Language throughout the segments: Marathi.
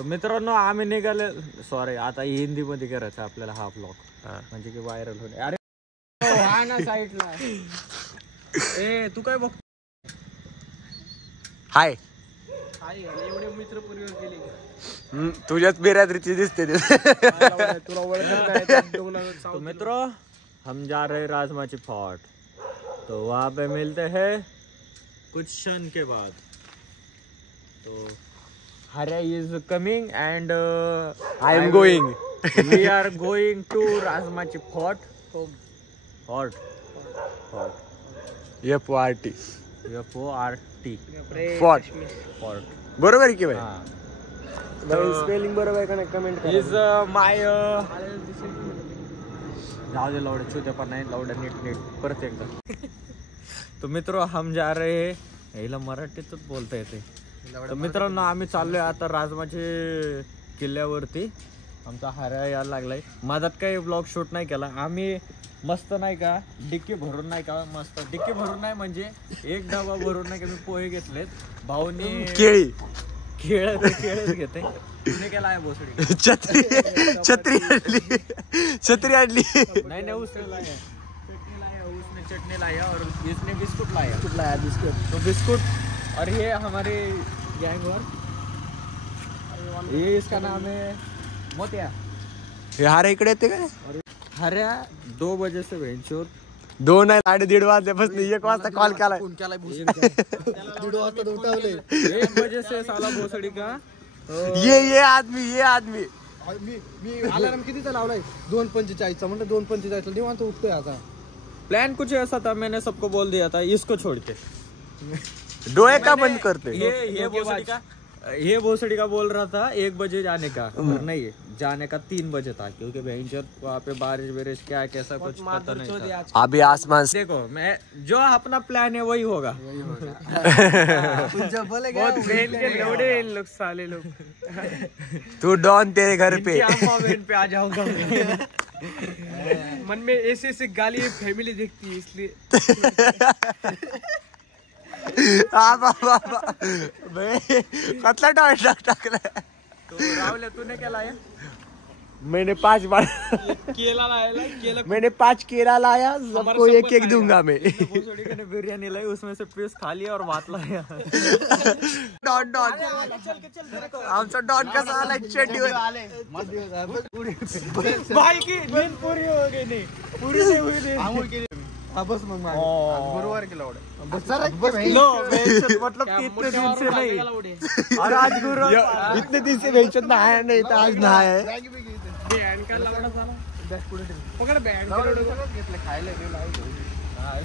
तर मित्रांनो आम्ही निघाले, सॉरी आता हिंदी मध्ये करायचं आपल्याला हा ब्लॉग, म्हणजे की व्हायरल होणे. अरे हा ना साईडला. ए तू काय बघ. हाय एवढे मित्र पूर्वी गेले. तुझ्याच बेरात्रीची दिसते ते. तुला ओळखत. तो मित्रों हम जा रहे राजमाची फोर्ट, तो वहाँ पे मिलते हैं कुछ क्षण के बाद. तो here is coming and I am going. We are going to Rajmachi fort. Fort FORT. FORT fort fort. बरोबर आहे की बाई? स्पेलिंग बरोबर आहे का नाही कमेंट इज माय. जाऊ दे लवडे छूते पण नाही लवडे नीट परत एकदा. तो मित्रों हम जा रहे हैं, याला मराठीतच बोलता येते. तर मित्रांनो आम्ही चाललोय आता राजमाचे किल्ल्यावरती. आमचा हार्या यायला लागलाय. माझ्यात काही ब्लॉग शूट नाही केला आम्ही. मस्त नाही का डिक्की भरून नाही का, मस्त डिक्की भरून नाही म्हणजे एक डबा भरून नाही का मी पोहे घेतलेत भाऊनी. केळी केळच घेते. तुने केला आहे भोसडी. छत्री आणली. नहीं उसने लाया उसने चटनी लाया और इसने बिस्कुट लाया बिस्कुट. तो बिस्कुट और ये हमारे गैंग और ये इसका नाम है मोतिया. हे हारे इकडे येते काय? हर्या 2 बजे से भेंचोद 2 नाही 1:30 वाजल्यापासून 1 वाजता कॉल केलाय. 1:30 वाजता उठवले. 1 बजे से साला भोसडी का. ये आदमी मी अलार्म कितीचा लावलाय? 2:45 म्हणलं 2:45 निवांत उठतोय आता. प्लान कुछ ऐसा था, मैंने सबको बोल दिया था इसको छोड़ के. डोळे का बंद करते? ये भोसड़ी का बोल रहा था 1 बजे जाने का, पर नहीं जाने का 3 बजे था क्योंकि भयंकर वहाँ पे बारिश क्या कैसा कुछ पता नहीं था. अभी आसमान से देखो मैं जो अपना प्लान है वही होगा. जब बोलेगा लोग साले लोग. तू डॉन तेरे घर पे पे आ जाऊंगा. मन में ऐसे गाली फैमिली देखती है इसलिए. कतला टॉय टाकला. तो राहुल तूने क्या लाया? मैंने 5 बार केला लाया. मैंने 5 केला लाया. सबको एक दूंगा मैं. भोसड़ी ने बिरयानी लाई, उसमें से पीस खा लिया और भात लाया. डॉन आमचा डॉन कसा आलाय चड्डीवर. भाई की नींद पूरी हो गई नहीं, पूरी नहीं हुई नींद. बस मग गुरुवार केला लो मतलब कि इतने दिन से नहीं और आज गुरुवार. इतने दिन से बेचत नहाया नहीं तर आज नहाया.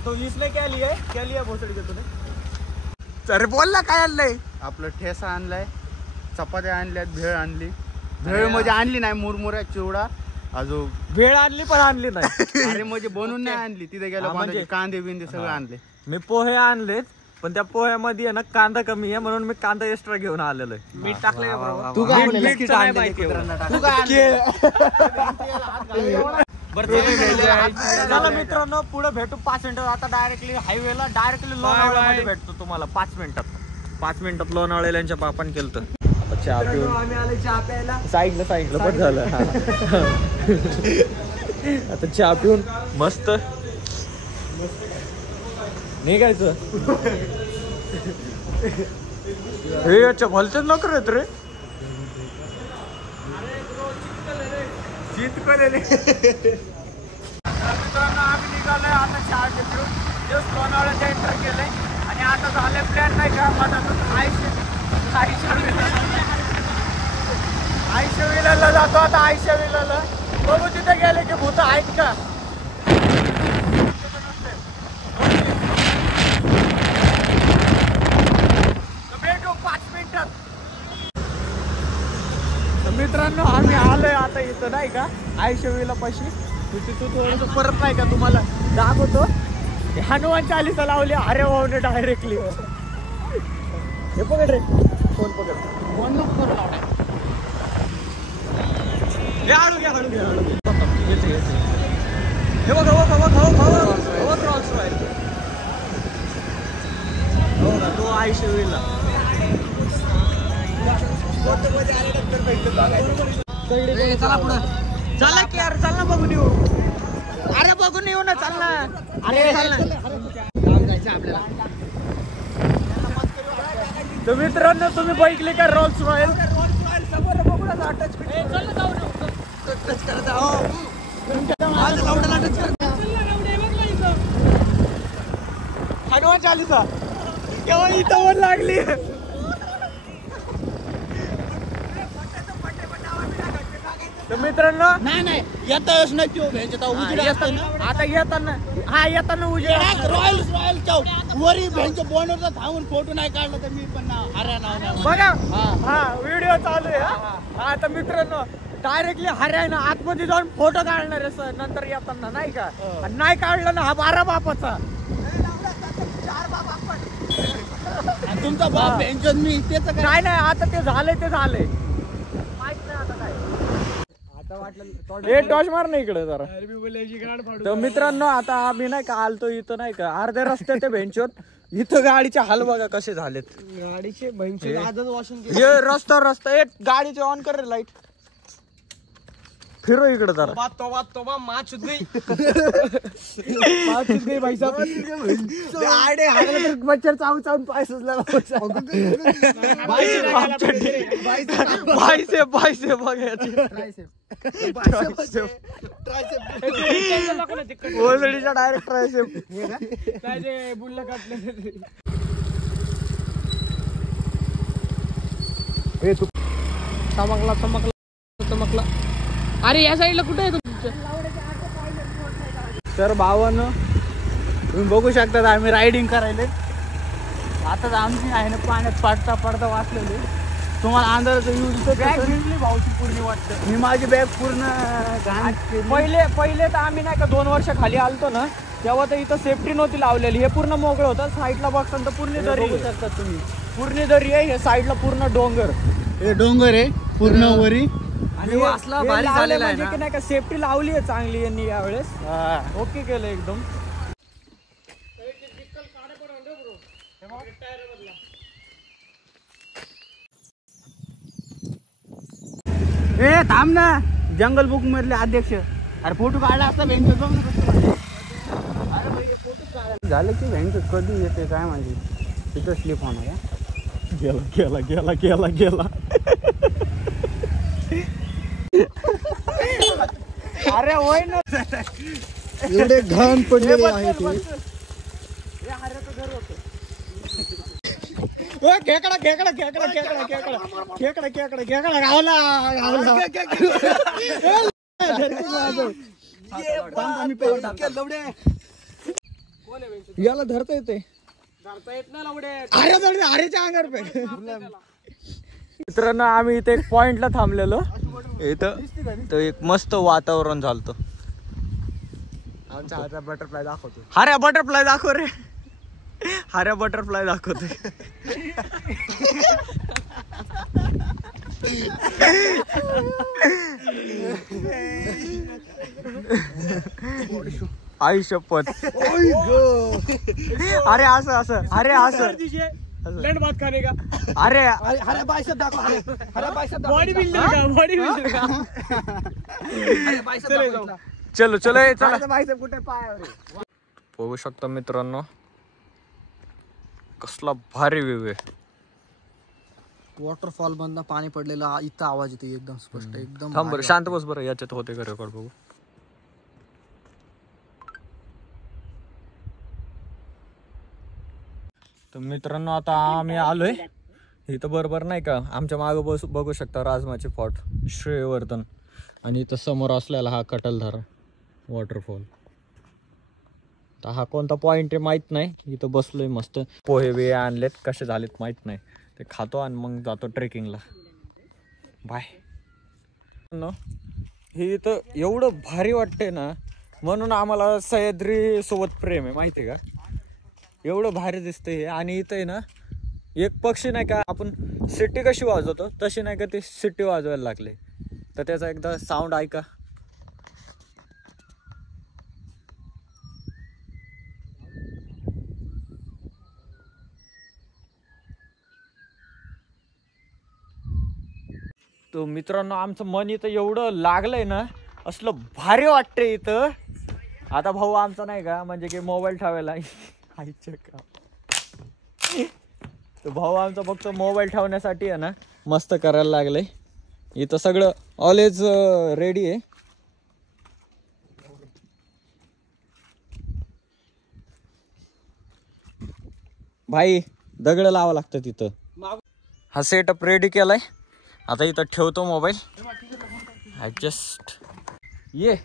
तो इसने क्या लिया भोसड़ी के तूने? अरे बोल ना काय आणलंय. आपलं ठेसा आणलाय, चपात्या आणल्यात, भेळ आणली. भेळ म्हणजे आणली नाही, मुरमुरा चिवडा अजून भेळ आणली पण आणली नाही. अरे म्हणजे बनवून नाही आणली. तिथे गेलो म्हणजे कांदे बिंदे सगळं आणले. मी पोहे आणलेत पण त्या पोह्यामध्ये आहे ना कांदा कमी आहे म्हणून मी कांदा एक्स्ट्रा घेऊन आलेलो आहे. मीठ टाकलं का बरोबर? तू काय आणलं? चला मित्रांनो पुढे भेटू 5 मिनिटात. आता डायरेक्टली हायवेला डायरेक्टली लोणावळ्यामध्ये भेटतो तुम्हाला 5 मिनिटात. 5 मिनिटात लोणावळ्याच्या पापण केलं. आता चहा पिऊन आम्ही आले चहा प्यायला. साईडला पण झालं. आता चहा पिऊन मस्त निघायचं. हे अच्छा भलतेच लवकर येत रे. मित्रांनो आम्ही निघालोय आता चहा घेऊन जस्ट लोणावळ्यात एंटर केलंय आणि आता झालंय प्लॅन नाही का माझा आयशा विलाला जातो. आता आयशा विलाला बघू तिथे गेले की भूत आहेत का. भेटू 5 मिनिटात. मित्रांनो आम्ही आलोय आता इथं नाही का आयशा विला पाशी. तिथून थोडस परत नाही का तुम्हाला दाखवतो. हनुमान चालीसा लावली अरे भाऊने डायरेक्टली. हे पकड रे फोन पकड. हळू घ्या हे बघ तो आयशा विला. चला पुढं. चला की यार, चल ना बघून येऊ. अरे बघून येऊ ना, चाल ना. अरे चाल ना. तर मित्रांनो तुम्ही बघितले का रोल्स रॉयल? समोर बघू ना, टच करत हो. आज लावडाला टच करत. हनुमान चालीसा केव्हा इथं वर लागली. तर मित्रांनो नाही येतच नाही तो आता येताना येताना उजेड रॉयल चौक वरी भेंच्या बोनरचा थांबून फोटो नाही काढला तर मी पण हऱ्या नाव बघा. हा व्हिडिओ चालू आहे. हा तर मित्रांनो डायरेक्टली हरियाणा आतमध्ये जाऊन फोटो काढणार आहे सर नंतर येताना, नाही का? आणि नाही काढलं ना हा 12 बापाचा. तुमचा बाप भेंचोद मी तेच नाही नाही आता ते झालंय माहित नाही आता काय. आता वाटलं टॉर्च मार ना इकडे जरा. तर मित्रांनो आता आम्ही नाही का आलतो इथं, नाही का अर्ध्या रस्त्यात ते भेंचोत इथं गाडीचे हाल बघा कसे झालेत. गाडीचे भैंचे आजच वॉशिंग हे रस्ता गाडीचे ऑन कर रे लाईट. फिरो इकडे जरा. तो माचुत गई भाई साहब. आडे हागला तर मच्छर चावून पाय सुजला. बायसेप बघायची. ओलडीचा डायरेक्ट ट्रायसेप. बुल्ला काटलं. चमकला. अरे या साईडला कुठे आहे तुमचं? तर भावानं तुम्ही बघू शकता आम्ही रायडिंग करायला. आताच आमची आहे ना पाण्यात पडता वाचलेली. तुम्हाला अंधाराचं यूज भाऊची पूर्ण वाटतं. मी माझी बॅग पूर्ण घाण केली. पहिले तर आम्ही नाही का 2 वर्ष खाली आलतो ना तेव्हा तर इथं सेफ्टी नव्हती लावलेली. हे पूर्ण मोकळं होतं. साईडला बघता तर पूर्ण दरी बघू शकता तुम्ही. पूर्ण दरी आहे. हे साईडला पूर्ण डोंगर. हे डोंगर आहे पूर्ण वरी. आणि वासला भारी झालेला आहे म्हणजे की नाही का सेफ्टी लावली आहे चांगली यांनी यावेळेस. ओके केलं एकदम. ए थांब ना, जंगल बुक मधले अध्यक्ष. अरे फोटो काढला असता भेंच बघ ना. अरे भाई फोटो काढा झालं की भेंच कधी येते काय माहिती. तिथं स्लिप होणार आहे. गेला अरे होय ना. एवढे घाण पडलेले आहे ते. याला धरता येते. अरेच्या अंगावर पे. मित्रांनो आम्ही इथे एक पॉइंटला थांबलेलो. इथं तर एक मस्त वातावरण झालतं. आमचा हाता बटरफ्लाय दाखवतो. हऱ्या बटरफ्लाय दाखव रे. हऱ्या बटरफ्लाय दाखवते. आई शपथ. अरे असं लंड बात खाने का. अरे हरा बायसेप दाखव. हरा बायसेप दाखव. बॉडी बिल्डर का. चलो चला. बायसेप कुठे पायावर. बघू शकता मित्रांनो कसला भारी व्ह्यू आहे. वॉटरफॉल मधनं पाणी पडलेलं इथं आवाज येतो एकदम स्पष्ट. एकदम थांब बरं शांत बस बरं. याच्यात होते का रेकॉर्ड बघू. तर मित्रांनो आता आम्ही आलोय इथं बरोबर नाही का. आमच्या मागं बघू शकता राजमाची फॉट श्रेयवर्धन. आणि इथं समोर असलेला हा कटलधारा वॉटरफॉल. तर हा कोणता पॉइंट आहे माहित नाही. इथं बसलोय मस्त. पोहे बिहे आणलेत कसे झालेत माहित नाही. ते खातो आणि मग जातो ट्रेकिंगला. बाय. हे इथं एवढं भारी वाटतंय ना म्हणून आम्हाला सह्याद्री सोबत प्रेम आहे माहिती आहे का. एवढं भारी दिसतंय हे. आणि इथं आहे ना एक पक्षी नाही का आपण सिटी कशी वाजवतो तशी नाही का ते सिटी वाजवायला लागले. तर त्याचा एकदा साऊंड ऐका. तो मित्रांनो आमचं मन इथं एवढं लागलंय ना, असलं भारी वाटतंय इथं. आता भाऊ आमचा नाही का म्हणजे की मोबाईल ठेवायला आईच्या का, तो भाऊ आमचा फक्त मोबाईल ठेवण्यासाठी आहे ना मस्त करायला लागलंय. इथं सगळं ऑलवेज रेडी आहे. भाई दगड लावा लागतं तिथं. हा सेटअप रेडी केलाय. आता इथं ठेवतो मोबाईल. ऍडजस्ट ये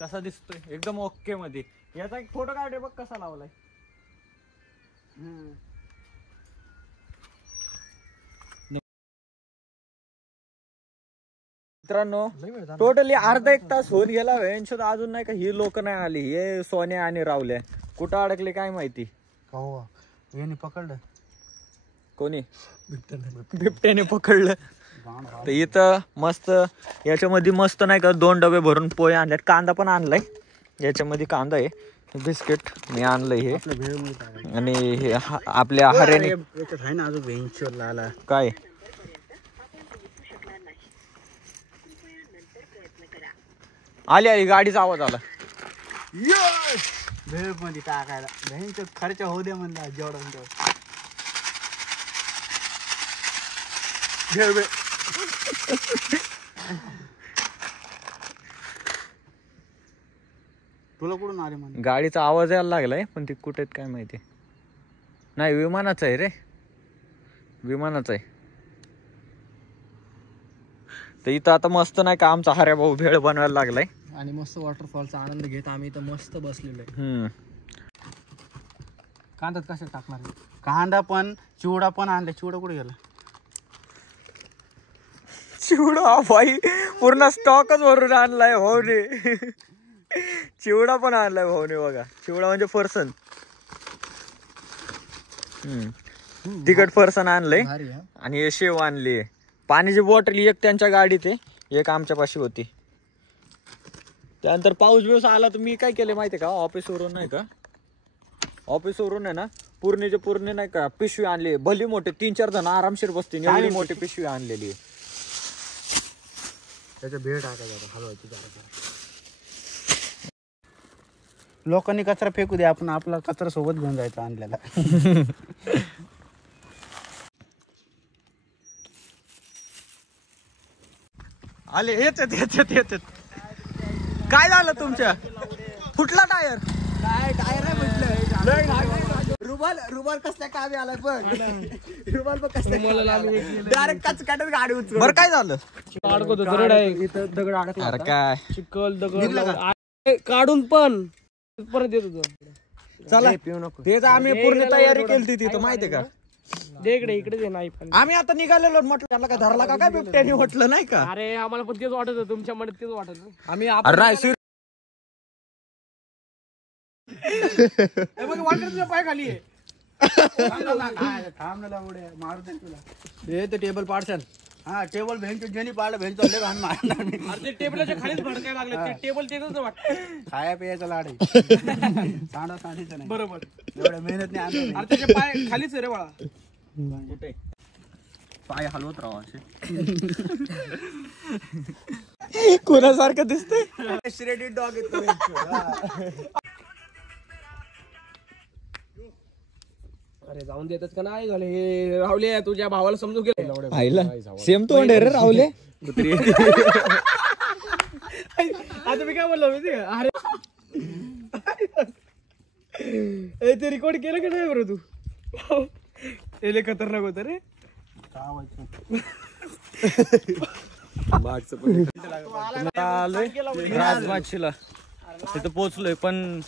कसा दिसतोय एकदम ओके मध्ये. याचा एक फोटो काढे बघ कसा लावलाय. मित्रांनो टोटली अर्धा एक तास होऊन गेला. वेळेत अजून नाही का ही लोक नाही आली. हे सोन्या आणि रावल्या कुठं अडकले काय माहिती. पकडलं कोणी बिबट्याने पकडलं. तर इथं मस्त याच्यामध्ये मस्त नाही का 2 डबे भरून पोहे आणल्यात. कांदा पण आणलाय. याच्यामध्ये कांदा आहे, बिस्किट मी आणलंय हे, आणि हे आपल्या हऱ्याने काय आली आली गाडीचा आवाज आला. भेळ मध्ये टाकायला भेंच खर्च होऊ दे म्हणला जेवढा म्हणतो. तुला कुठून आले म्हणे. गाडीचा आवाज यायला लागलाय पण ती कुठे काय माहिती नाही. विमानाचं आहे रे, विमानाचं आहे. तर इथं आता मस्त नाही का आमचा हऱ्या भाऊ भेळ बनवायला लागलाय. आणि मस्त वॉटरफॉलचा आनंद घेत आम्ही इथं मस्त बसलेलो आहे. कांदा कशा टाकणार. कांदा पण चिवडा पण आणला. चिवडा कुठे गेला. चिवडा भाई पूर्ण स्टॉकच भरून आणलाय भाऊने. चिवडा पण आणलाय भाऊने बघा. चिवडा म्हणजे फरसन, तिखट फरसन आणलंय. आणि हे शेव आणली. पाण्याची बॉटल एक त्यांच्या गाडीत आहे, एक आमच्या पाशी होती. त्यानंतर पाऊस बिऊस आला तर मी काय केलं माहितीये का, ऑफिसवरून नाही का, ऑफिसवरून आहे ना पूर्णीचे पूर्ण नाही का पिशवी आणली. भली मोठे 3-4 जण आरामशीर बसतील एवढी मोठी पिशवी आणलेली. त्याच्या भेळ टाकायचा हलवायची. लोकांनी कचरा फेकू दे, आपण आपला कचरा सोबत घेऊन जायचा आणलेला. आले येत. काय झालं तुमच्या. फुटला टायर. काय टायर आहे म्हटलं. रुबाल कसल्या कामी आला पण. रुबाल पण कसल्या डायरेक्ट कच काढत गाडी उचलून. बरं काय झालं. इथं दगड अडकला. अरे काय चिखल दगड काढून पण परत येत होतो. चला तेच आम्ही पूर्ण तयारी केली तिथं माहितीये का. इकडे नाही पण आम्ही आता निघालेलो म्हटलं त्याला काय धरला का काय बिबट्याने म्हटलं नाही का. अरे आम्हाला पण तेच वाटत होतं. तुमच्या मनात तेच वाटत होतं. आम्ही पाय खाली टेबल पाडशाल. हा टेबल भेंच जेनी पाडलं भेंच चालले घाण मारणार. ते टेबलच्या खालीच भडकायला लागले. ते टेबल तेच वाटतं. खाया प्यायचा लाड सांडा सांडीचं नाही. बरोबर एवढ्या मेहनत नाही आणलं. अरे त्याचे पाय खालीच रे बाळा. कुठे पाय हलवत राहा असे. कोणासारखं दिसतंय. श्रेडेड डॉग येतो. अरे जाऊन देतात का नाही झाले हे रावले. तुझ्या भावाला समजून गेले. आईला सेम तोंड आहे रे रावले. कुत्री आता मी काय बोललो माहिती का. अरे ते रेकॉर्ड केलं की नाही बरं तू. ते खतरनाक होत रे. राजमाचीला तिथं पोहोचलोय पण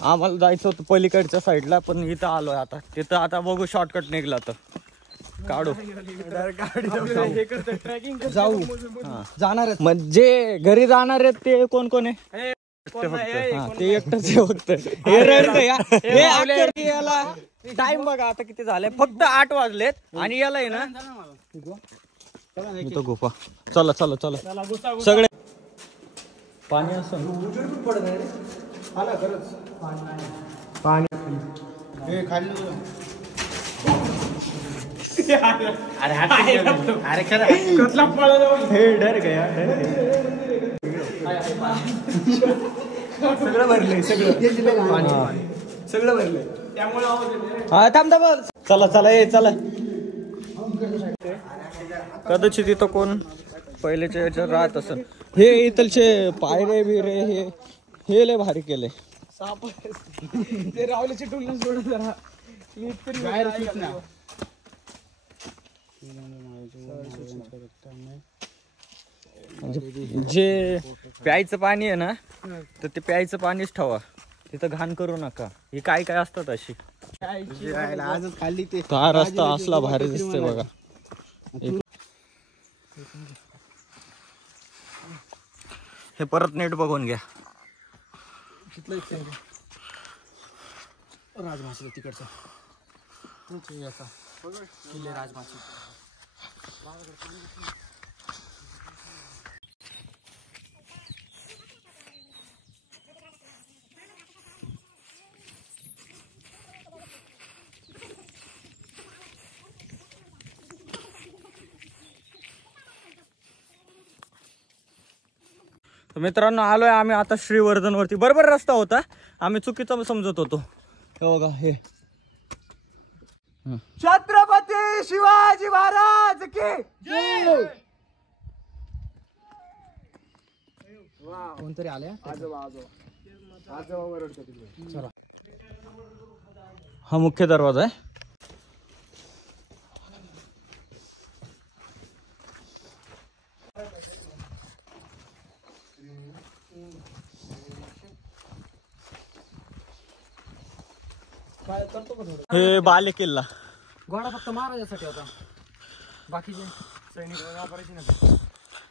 आम्हाला जायचं होतं पलीकडच्या साईडला. पण इथं आलोय आता. तिथं आता बघू शॉर्टकट निघला तर काढू जाऊ. जाणार म्हणजे घरी जाणार आहेत ते कोण कोण आहे. ते एकटंच आहे फक्त. याला टाइम बघा आता किती झालंय. फक्त 8 वाजलेत आणि याला आहे ना इथं गुफा. चला चला चला सगळे पाणी असं अरे खरं डर गया सगळं भरलंय सगळं भरलंय हा थांब चला चला ये चला कदाचित तिथं कोण पहिलेच्या याच्यात राहत असं हे इथलचे पायरे बिरे हे लय भारी केले ते रावल्याची टोलनं सोडून जरा बाहेर सूचना जे प्यायचं पाणी आहे ना तर ते प्यायचं पाणीच ठेवा तिथं घाण करू नका ही काय काय असतात अशी आजच खाल्ली ते हा रस्ता असला भारी दिसतोय बघा हे परत नीट बघून घ्या राजमाशी तिकडचा किल्ले राजमाशी तर मित्रांनो आलोय आम्ही आता श्रीवर्धन वरती बरोबर रस्ता होता आम्ही चुकीचा समजत होतो हे बघा हे छत्रपती शिवाजी महाराज की जय कोणतरी आले आजोबा ओरडतो तिकडे चला हा मुख्य दरवाजा आहे हे बाले किल्ला घोडा फक्त महाराजासाठी होता बाकीचे सैनिक वापरायचे नाही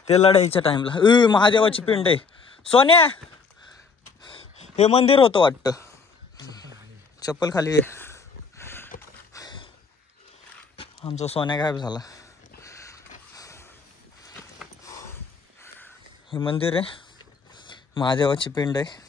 ते लढाईच्या टाइमला महादेवाची पिंड आहे सोन्या हे मंदिर होतं वाटतं चप्पल खाली आहे आमचा सोन्या गायब झाला हे मंदिर आहे महादेवाची पिंड आहे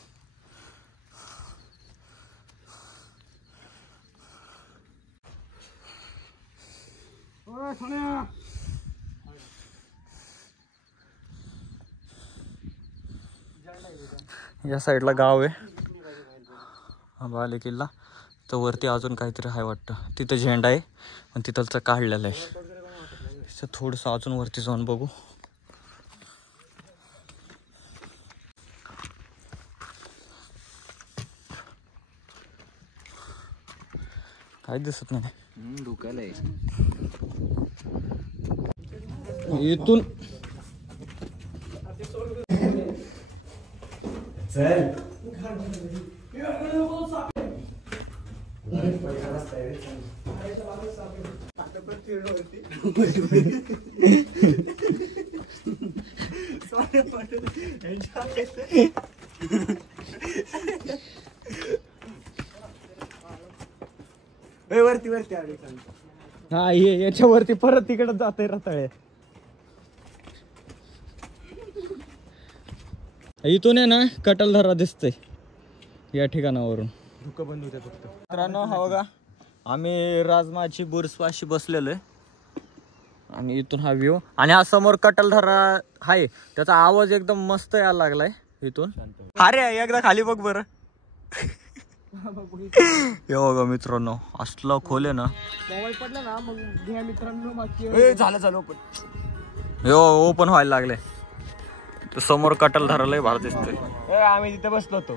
या साईडला गाव आहे हा बाले किल्ला तर वरती अजून काहीतरी आहे वाटतं तिथं झेंडा आहे आणि तिथलचं काढलेलं आहे तिथं थोडंसं अजून वरती जाऊन बघू काही दिसत नाही डोक्याला इथून वरती वरती आले हा याच्यावरती परत तिकडे जाते रताळे इथून आहे ना कटलधरा दिसतंय या ठिकाणावरून धुकं बंद होते फक्त मित्रांनो हा बघा आम्ही राजमाची बुर्सपाशी बसलेलो आहे आणि इथून हा व्ह्यू आणि हा समोर कटलधरा आहे त्याचा आवाज एकदम मस्त यायला लागलाय इथून अरे एकदा खाली बघ बरं हे बघा मित्रांनो असलं खोल आहे ना मोबाईल पडला ना मग घ्या मित्रांनो झालं ओपन ओपन व्हायला लागले तर समोर कटलधरा लय भार दिसतोय आम्ही तिथे बसलो होतो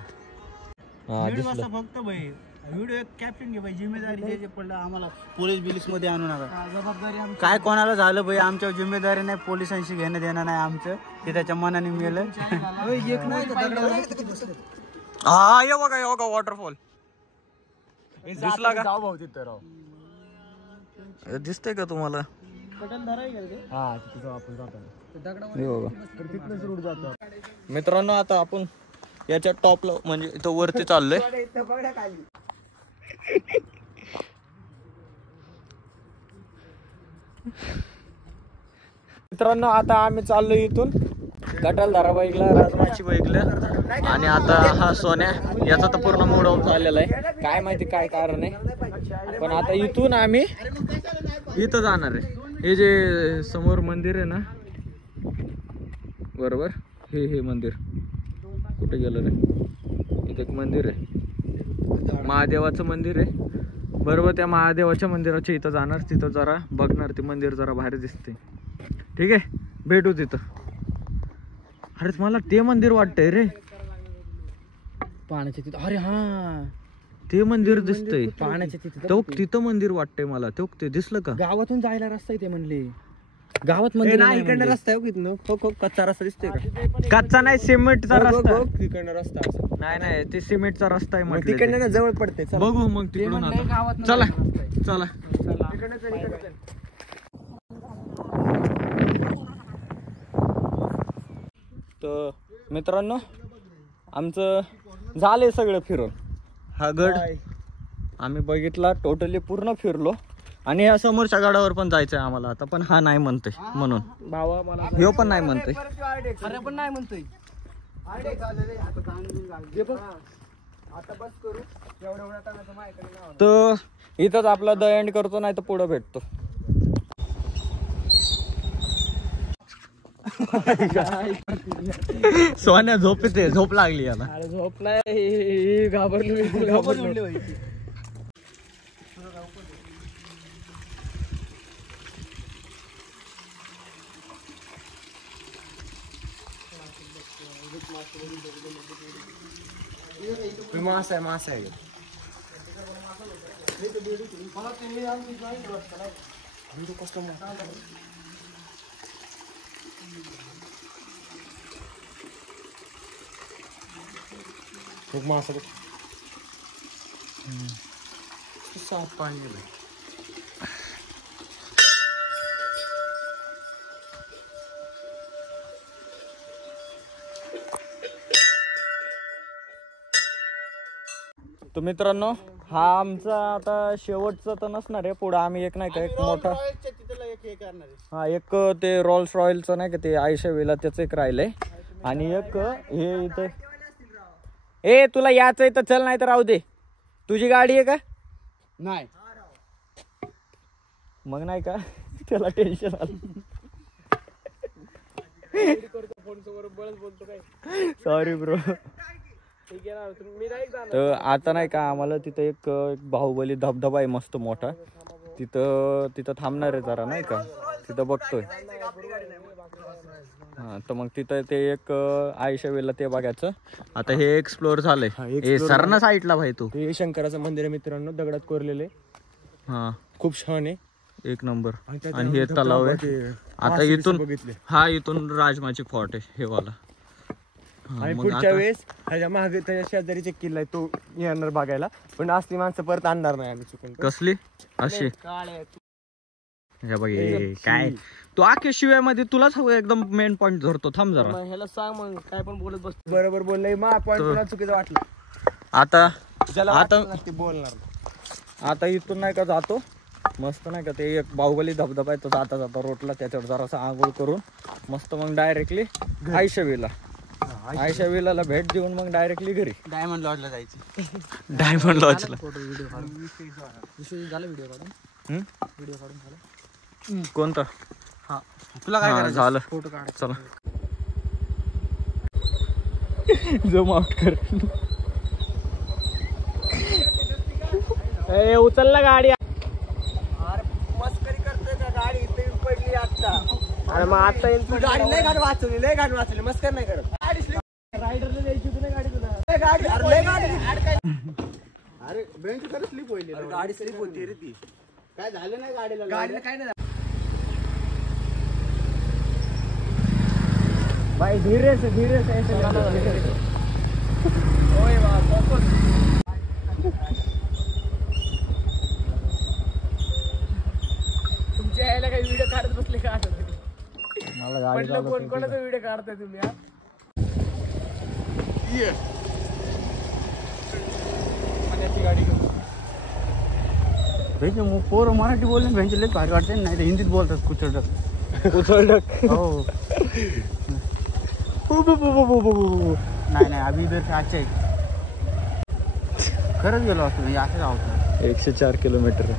हा दिसलं फक्त भाई व्हिडिओ कॅप्शन घे भाई जिम्मेदारी जे पडलं आम्हाला पोलीस बिलीस मध्ये आणू नका जबाबदारी काय कोणाला झालं भाई आमच्या जिम्मेदारी नाही पोलिसांशी घेणं देणं नाही आमचं ते त्याच्या मनाने मिळलं एक नाही हा ये बघा वॉटरफॉल दिसला का जाऊ भाऊ तिथं राव दिसतंय का तुम्हाला हा तिथे जाऊ आपण जातो हे बघा तर तिथनंच रूट जातो मित्रांनो आता आपण याच्या टॉपला म्हणजे इथं वरती चाललोय मित्रांनो आता आम्ही चाललोय इथून कटलधरा बाईकला राजमाची बाईकला आणि आता हा सोन्या याचा तर पूर्ण मूड ऑफ झालेला आहे काय माहिती काय कारण आहे पण आता इथून आम्ही इथं जाणार आहे. हे जे समोर मंदिर आहे ना, बरोबर, हे मंदिर कुठे गेलं रे? इथे एक मंदिर आहे, महादेवाचं मंदिर आहे. बरोबर, त्या महादेवाच्या मंदिराच्या इथं जाणार, तिथं जरा बघणार, ते मंदिर जरा भारी दिसते. ठीक आहे, भेटू तिथं. अरे मला ते मंदिर वाटतंय रे, पाण्याच्या तिथं. अरे हा, ते मंदिर दिसतंय पाण्याच्या तिथं. तो, तिथं मंदिर वाटतंय मला. ते दिसलं का? गावातून जायला रस्ता आहे ते म्हणले. गावात मंदिर नाही, इकडनं रस्ता आहे इथनं. कच्चा रस्ता दिसतोय का? कच्चा नाही, सिमेंटचा रस्ता. इकडनं रस्ता असं. नाही ते सिमेंटचा रस्ता आहे म्हटलं. तिकडनं ना जवळ पडते. चला. बघू मग तिकडून आता. गावात चला चला. इकडनं चल, इकडनं चल. तर मित्रांनो, आमचं झालंय सगळं फिरून. हा गड आम्ही बघितला, टोटली पूर्ण फिरलो. आणि ह्या समोरच्या गडावर पण जायचंय आम्हाला आता, पण हा नाही म्हणतोय म्हणून. भावा मला ह्यो पण नाही म्हणतोय. अरे पण नाही म्हणतोय. आता बस करू. एवढ्या ताणाचं माझ्याकडे नाव. तर इथंच आपला द एंड करतो, नाही तर पुढं भेटतो. सोन्या झोपते, झोप लागली याला. अरे झोपलाय, घाबरलो. मासा आहे. खूप मासा साफ पाणी आहे. तर मित्रांनो, हा आमचा आता शेवटचा तर नसणार आहे. पुढे आम्ही एक नाही का, एक मोठा, हा एक ते रोल्स रॉयलचं नाही का, ते आयशा वेला त्याचं एक राहिलंय. आणि एक हे इथं, ए तुला याचंय तर चल, नाही तर राहू दे. तुझी गाडी आहे का? नाही. मग नाही का, त्याला टेन्शन आलं. Sorry bro. तर आता नाही का, आम्हाला तिथं एक बाहुबली धबधबा आहे मस्त मोठा, तिथं थांबणार आहे जरा नाही का, तिथं बघतोय. हा, तर मग तिथं ते एक आयशा वेला ते बघायचं. आता हे एक्सप्लोर झालंय. हे सरणा साईडला भाई तू. हे शंकराचं मंदिर आहे मित्रांनो, दगडात कोरलेले. हा, खूप छान आहे, एक नंबर. आणि हे तलाव आहे. आता इथून, हा इथून राजमाची फोर्ट आहे हे वाला. आणि पुढच्या वेळेस ह्याच्या मागे त्याच्या शेजारीचा किल्ला आहे, तो येणार बघायला. पण असली माणसं परत आणणार नाही आम्ही चुकून. कसली अशी बघ काय तू आखे शिव्यामध्ये तुलाच एकदम मेन पॉइंट धरतो. थांब जरा, ह्याला सांग मग, काय पण बोलत बस. बरोबर बोललंय. मा पॉइंट तुला चुकीचं वाटलं. आता आता ते बोलणार. आता इथून नाही का जातो मस्त नाही का, ते एक बाहुबली धबधबा आहे, तो जाता जाता रोटला त्याच्यावर जरासा आंघोळ करून मस्त मग डायरेक्टली आयशा विलाला भेट देऊन मग डायरेक्टली घरी डायमंड लॉजला जायचं. डायमंड लॉजला. व्हिडिओ झाला, व्हिडिओ काढून झालं. कोणता? हा, तुला काय करायचं? झालं, फोटो काढ. चला झूम आउट कर. उचलला गाडी. मस्करी करतोय का? गाडी इथे पडली आता. अरे मग आता गाडी लय गाडी वाचवली, मस्कर नाही करत. रायडरला द्यायची होती ना गाडी तुला. अरे बेंच खरं स्लिप होईल. गाडी स्लिप होती रे ती. काय झालं नाही गाडीला? गाडीला काय नाही भाई, धीरे से ऐसे ओए वाह, फोकस. तुमच्या यायला काही व्हिडिओ काढत बसले का? मला गाडी कोण कोणाचा व्हिडिओ काढताय तुम्ही? पोर मराठी बोलणे भ्यांचे लय भारी वाटते, नाही तर हिंदीत बोलतात कुचडक. हो. नाही अभी इधर से अच्छा आहे. खरंच गेलो असतो म्हणजे असंच आहोत. 104 किलोमीटर.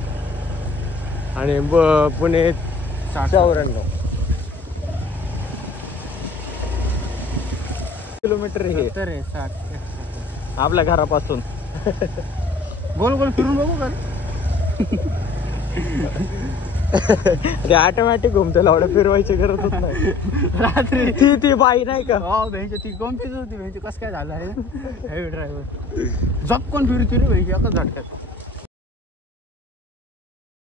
आणि पुणे 94 किलोमीटर हे तर 60 आपल्या घरापासून. गोल गोल फिरून बघू का ते ऑटोमॅटिक घुमते लावडं, फिरवायची गरजच नाही. रात्री ती बाई नाही का हो भेंची ती कन्फ्युज होती भेंची कसं काय झालं आहे हेवी ड्रायव्हर झपकन फिरती रे भेंची एका झटक्यात.